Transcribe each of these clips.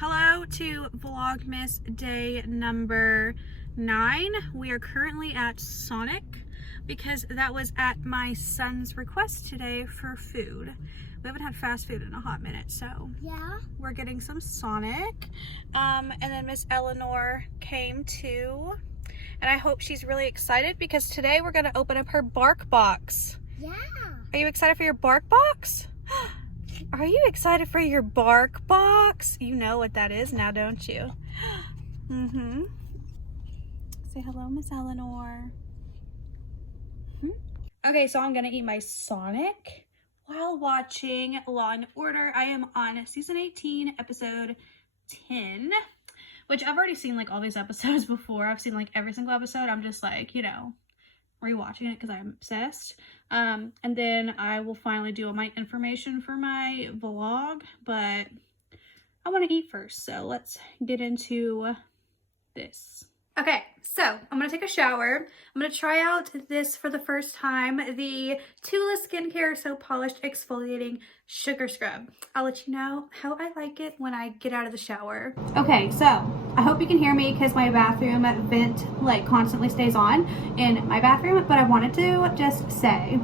Hello to Vlogmas day number 9. We are currently at Sonic because that was at my son's request today for food. We haven't had fast food in a hot minute, so yeah, we're getting some Sonic. And then Miss Eleanor came too, and I hope she's really excited because today we're going to open up her Barkbox. Yeah. Are you excited for your Barkbox? Are you excited for your Barkbox? You know what that is now, don't you? Mm-hmm. Say hello, Miss Eleanor. Okay, so I'm gonna eat my Sonic while watching Law and Order. I am on season 18, episode 10, which I've already seen like all these episodes before. I've seen like every single episode. I'm just like, you know, rewatching it because I'm obsessed. And then I will finally do all my information for my vlog, but I want to eat first, so let's get into this. Okay, so I'm gonna take a shower. I'm gonna try out this for the first time, the Tula Skincare So Polished Exfoliating Sugar Scrub. I'll let you know how I like it when I get out of the shower. Okay, so I hope you can hear me because my bathroom vent like constantly stays on in my bathroom, but I wanted to just say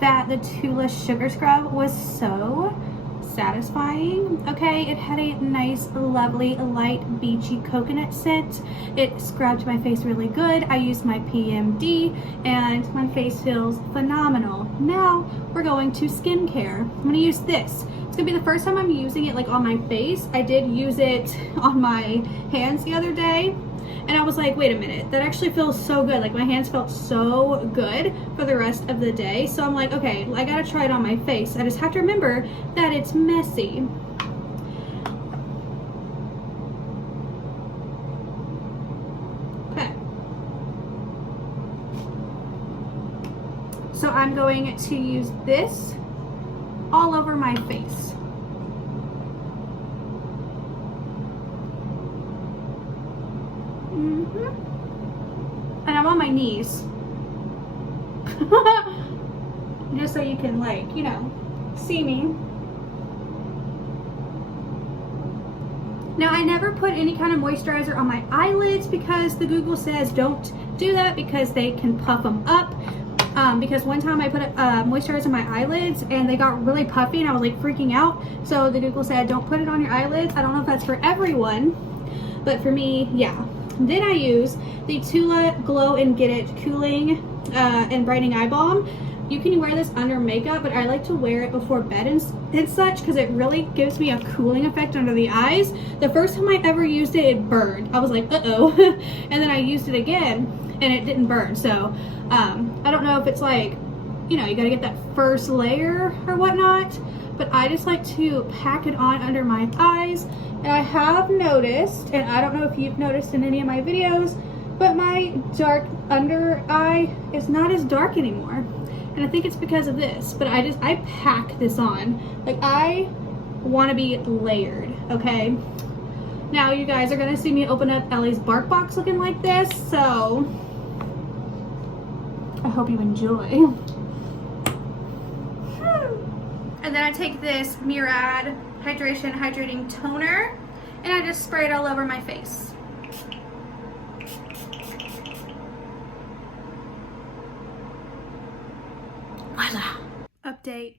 that the Tula Sugar Scrub was so satisfying. Okay, it had a nice, lovely, light, beachy coconut scent. It scrubbed my face really good. I used my PMD and my face feels phenomenal. Now we're going to skincare. I'm gonna use this. It's gonna be the first time I'm using it like on my face. I did use it on my hands the other day, and I was like, wait a minute, that actually feels so good. Like my hands felt so good for the rest of the day. So I'm like, okay, I gotta try it on my face. I just have to remember that it's messy. Okay. So I'm going to use this all over my face. And I'm on my knees. Just so you can, like, you know, see me. Now, I never put any kind of moisturizer on my eyelids because the Google says don't do that because they can puff them up. Because one time I put moisturizer on my eyelids and they got really puffy and I was like freaking out. So the Google said don't put it on your eyelids. I don't know if that's for everyone, but for me, yeah. Then I use the Tula Glow and Get It Cooling and Brightening Eye Balm. You can wear this under makeup, but I like to wear it before bed and such because it really gives me a cooling effect under the eyes. The first time I ever used it, it burned. I was like, uh-oh. And then I used it again and it didn't burn. So I don't know if it's like, you know, you gotta get that first layer or whatnot, but I just like to pack it on under my eyes. And I have noticed, and I don't know if you've noticed in any of my videos, but my dark under eye is not as dark anymore. And I think it's because of this, but I pack this on. Like, I want to be layered, okay? Now you guys are gonna see me open up Ellie's Barkbox looking like this, so I hope you enjoy. And then I take this Murad Hydrating Toner and I just spray it all over my face. Voila. Update.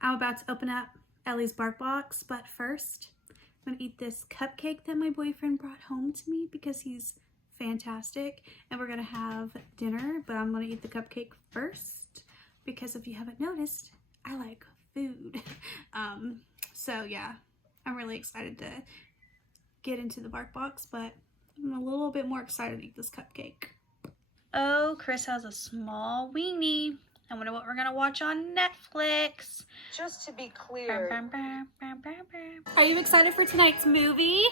I'm about to open up Ellie's Barkbox, but first I'm gonna eat this cupcake that my boyfriend brought home to me because he's fantastic, and we're gonna have dinner, but I'm gonna eat the cupcake first because if you haven't noticed, I like food. So yeah, I'm really excited to get into the Barkbox, but I'm a little bit more excited to eat this cupcake. Oh, Chris has a small weenie. I wonder what we're gonna watch on Netflix. Just to be clear. Are you excited for tonight's movie?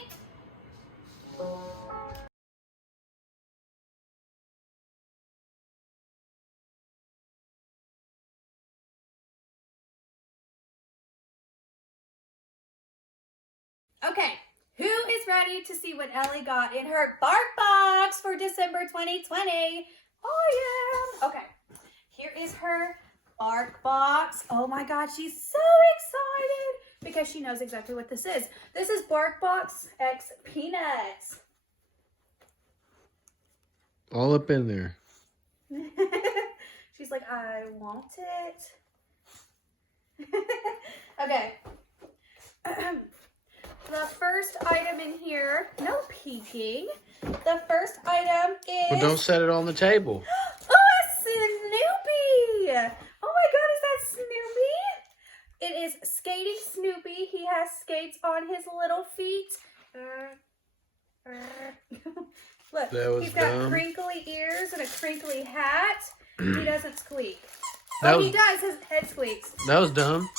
Okay, who is ready to see what Ellie got in her Barkbox for December 2020? I am. Okay, here is her Barkbox. Oh my God, she's so excited. because she knows exactly what this is. This is Barkbox X Peanuts. All up in there. She's like, I want it. Okay. The first item in here, no peeking. The first item is... Well, don't set it on the table. Oh, a Snoopy! Oh my God, is that Snoopy? It is skating Snoopy. He has skates on his little feet. Look, he's got crinkly ears and a crinkly hat. He doesn't squeak. He does. His head squeaks. That was dumb.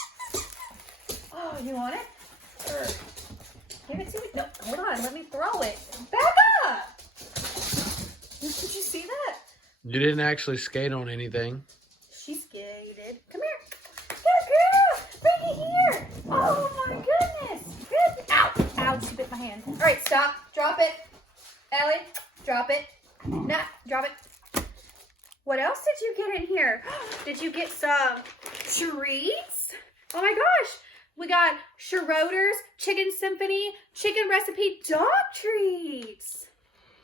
Oh, you want it? Give it to me. No, hold on. Let me throw it. Back up. Did you see that? You didn't actually skate on anything. She skated. Come here. Good girl. Bring it here. Oh, my goodness. Good. Ow. Ow, she bit my hand. All right, stop. Drop it. Ellie, drop it. Nah, drop it. What else did you get in here? Did you get some treats? Oh, my gosh. We got Schroeder's Chicken Symphony Chicken Recipe Dog Treats.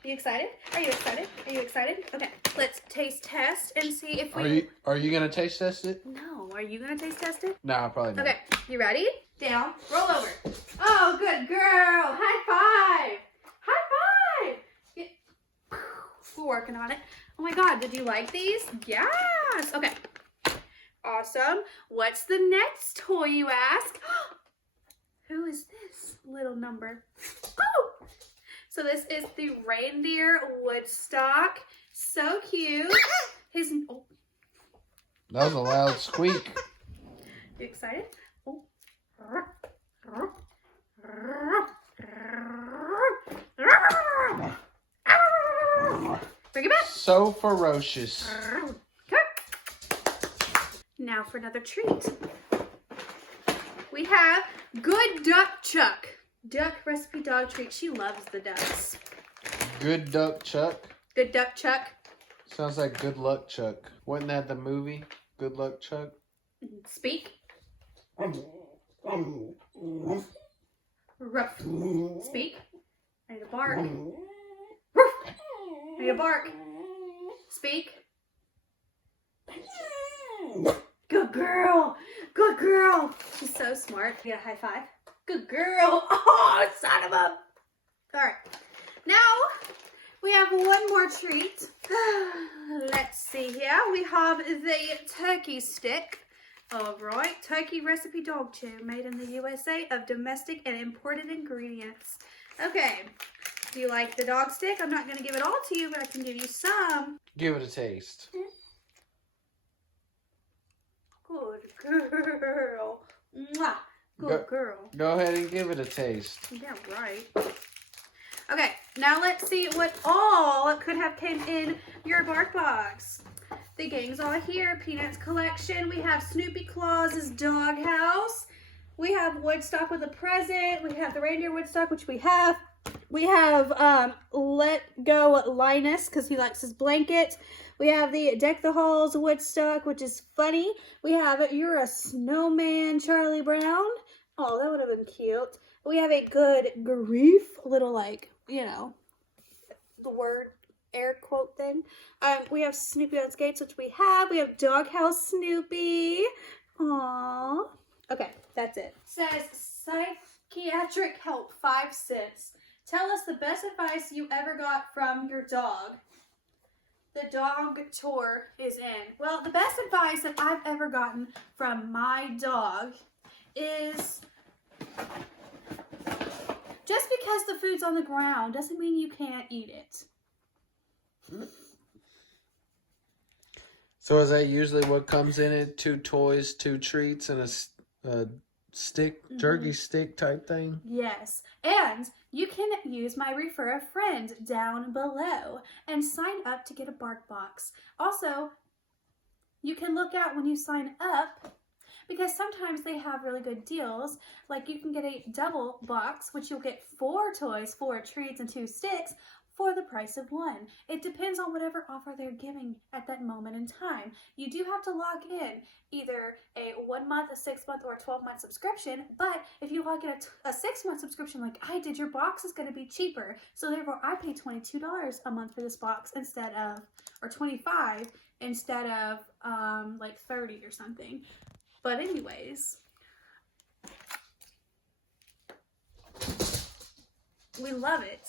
Are you excited? Are you excited? Are you excited? Okay, let's taste test and see if we... Are you going to taste test it? No. Are you going to taste test it? No, probably not. Okay, you ready? Down. Roll over. Oh, good girl. High five. High five. We're working on it. Oh my God, did you like these? Yes. Okay. Awesome. What's the next toy, you ask? Who is this little number? Oh! So this is the reindeer Woodstock. So cute. Oh. That was a loud squeak. You excited? Oh. Bring it back. So ferocious. Now for another treat. We have Good Duck Chuck. Duck recipe dog treat. She loves the ducks. Good Duck Chuck. Good Duck Chuck. Sounds like Good Luck Chuck. Wasn't that the movie? Good Luck Chuck? Speak. Ruff. Speak. I need to bark. Ruff. I need to bark. Speak. Good girl. Good girl. She's so smart. You get a high five. Good girl. Oh, son of a... All right. Now, we have one more treat. Let's see here. We have the turkey stick. All right. Turkey recipe dog chew made in the USA of domestic and imported ingredients. Okay. Do you like the dog stick? I'm not going to give it all to you, but I can give you some. Give it a taste. Good girl. Mwah. Good girl. Go ahead and give it a taste. Yeah, right. Okay, now let's see what all could have came in your bark box. The gang's all here. Peanuts collection. We have Snoopy Claus's doghouse. We have Woodstock with a present. We have the reindeer Woodstock, which we have. We have Let Go Linus, because he likes his blanket. We have the Deck the Halls Woodstock, which is funny. We have You're a Snowman, Charlie Brown. Oh, that would have been cute. We have a Good Grief, little like, you know, the word air quote thing. We have Snoopy on skates, which we have. We have Doghouse Snoopy. Aww. Okay, that's it. Says psychiatric help, 5 cents. Tell us the best advice you ever got from your dog. The dog tour is in. Well, the best advice that I've ever gotten from my dog is just because the food's on the ground doesn't mean you can't eat it. So is that usually what comes in it? 2 toys, 2 treats, and a stick, jerky stick type thing? Yes. And you can use my refer a friend down below and sign up to get a bark box. Also, you can look out when you sign up because sometimes they have really good deals. Like you can get a double box, which you'll get 4 toys, 4 treats, and 2 sticks for the price of one. It depends on whatever offer they're giving at that moment in time. You do have to log in either a 1 month, a 6 month, or a 12-month subscription, but if you log in a 6-month subscription like I did, your box is going to be cheaper. So therefore I paid $22 a month for this box instead of, or $25 instead of like $30 or something. But anyways, we love it.